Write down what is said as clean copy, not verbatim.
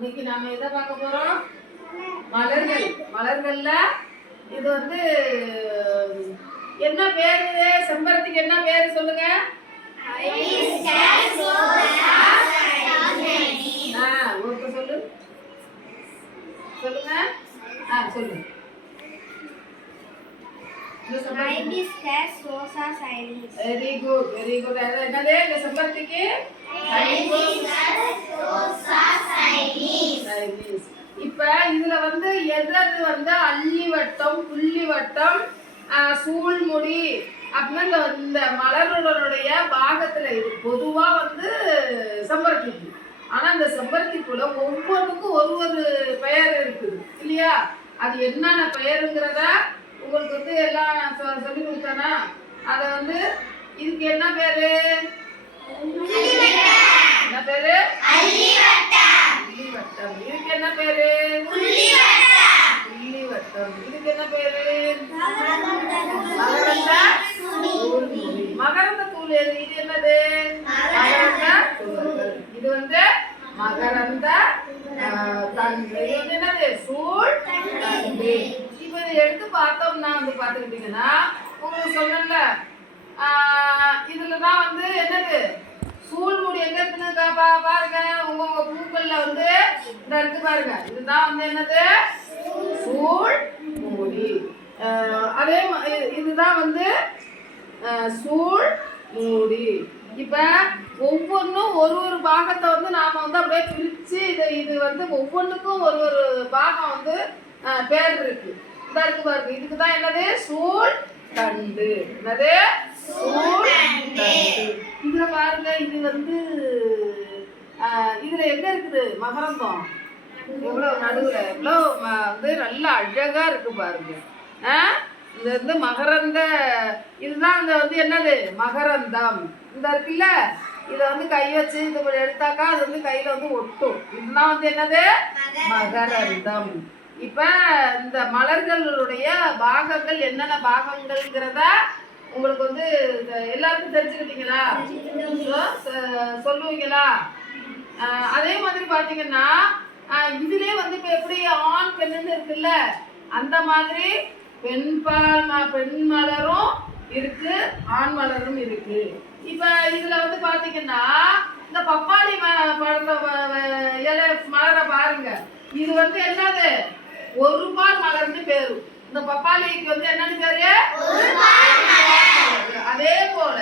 இன்னைக்கு நாம எதை பார்க்க போறோம்? மலர்கள். மலர்கள்ல இது வந்து என்ன பேரு? செம்பருத்திக்கு என்ன பேரு சொல்லுங்க? ஒருத்த சொல்லு சொல்லுங்க. சொல்லுங்க. Hibiscus rosa cyalis. Very good, very good. என்னது இந்த செம்பருத்திக்கு? Hibiscus rosa cyalis. இப்ப இதுல வந்து எது வந்து அள்ளிவட்டம், புள்ளிவட்டம், சூழ்முடி அப்படின்னு இந்த மலர்களுடைய பாகத்துல இது பொதுவா வந்து செம்பருத்தி. ஆனா இந்த செம்பருத்திக்குள்ள ஒவ்வொன்றுக்கும் ஒரு ஒரு பெயர் இருக்குது இல்லையா? அது என்னென்ன பெயருங்கிறத உங்களுக்கு வந்து எல்லாம் சொல்லி கொடுத்தானா? அத வந்து இதுக்கு என்ன பேரு? என்ன பேரு? புள்ளிவட்டம். இதுக்கு என்ன பேரு? புள்ளிவட்டம். இதுக்கு என்ன பேரு? மகரந்த தூள். மகரந்த தூள். இது என்னது? மகரந்த துகள்கள். இது வந்து மகரந்த தண்டு. இது வந்து என்னது? சூழ் தண்டு. இப்ப இதை எடுத்து பார்த்தோம்னா வந்து பாத்துக்கிட்டீங்கன்னா உங்களுக்கு சொன்னல இதுலதான் வந்து என்னது சூழ்முடி எங்க இருக்குன்னு பாருங்க. உங்க பூக்கள்ல வந்து இந்த இருக்கு பாருங்க. இதுதான் வந்து என்னது? சூழ் மூடி. அதே இதுதான் வந்து சூழ் மூடி. இப்ப ஒவ்வொன்றும் ஒரு ஒரு பாகத்தை வந்து நாம வந்து அப்படியே பிரிச்சு இது வந்து ஒவ்வொன்றுக்கும் ஒரு ஒரு பாகம் வந்து பேர் இருக்கு. இந்த இருக்கு பாருங்க. இதுக்குதான் என்னது? சூழ் தண்டு. என்னது? சூழ் தண்டு. இதுல பாருங்க. இது வந்து இதுல எங்க இருக்குது? மகரந்தம். எவ்வளவு நடுவுல எவ்வளவு வந்து நல்லா அழகா இருக்கு பாருங்க. இது வந்து மகரந்த. இதுதான் இந்த வந்து என்னது? மகரந்தம். இந்த இருக்குல்ல, இதை வந்து கை வச்சு இது எடுத்தாக்கா அது வந்து கையில வந்து ஒட்டும். இதுதான் வந்து என்னது? மகரந்தம். இப்ப இந்த மலர்களுடைய பாகங்கள் என்னென்ன பாகங்கள்ங்கிறத உங்களுக்கு வந்து எல்லாருக்கும் தெரிஞ்சுக்கிட்டீங்களா? சொல்லுவீங்களா? அதே மாதிரி பாத்தீங்கன்னா இதுலயே வந்து இப்ப எப்படி ஆண் பெண்ணுன்னு இருக்குல்ல, அந்த மாதிரி பெண் மலரும் இருக்கு, ஆண் மலரும் இருக்கு. இப்ப இதுல வந்து பாத்தீங்கன்னா இந்த பப்பாளி பழத்தை இலை மலரை பாருங்க. இது வந்து என்னது? ஒரு பால் மலர்னு பேரு. இந்த பப்பாளிக்கு வந்து என்னன்னு பேரு? அதே போல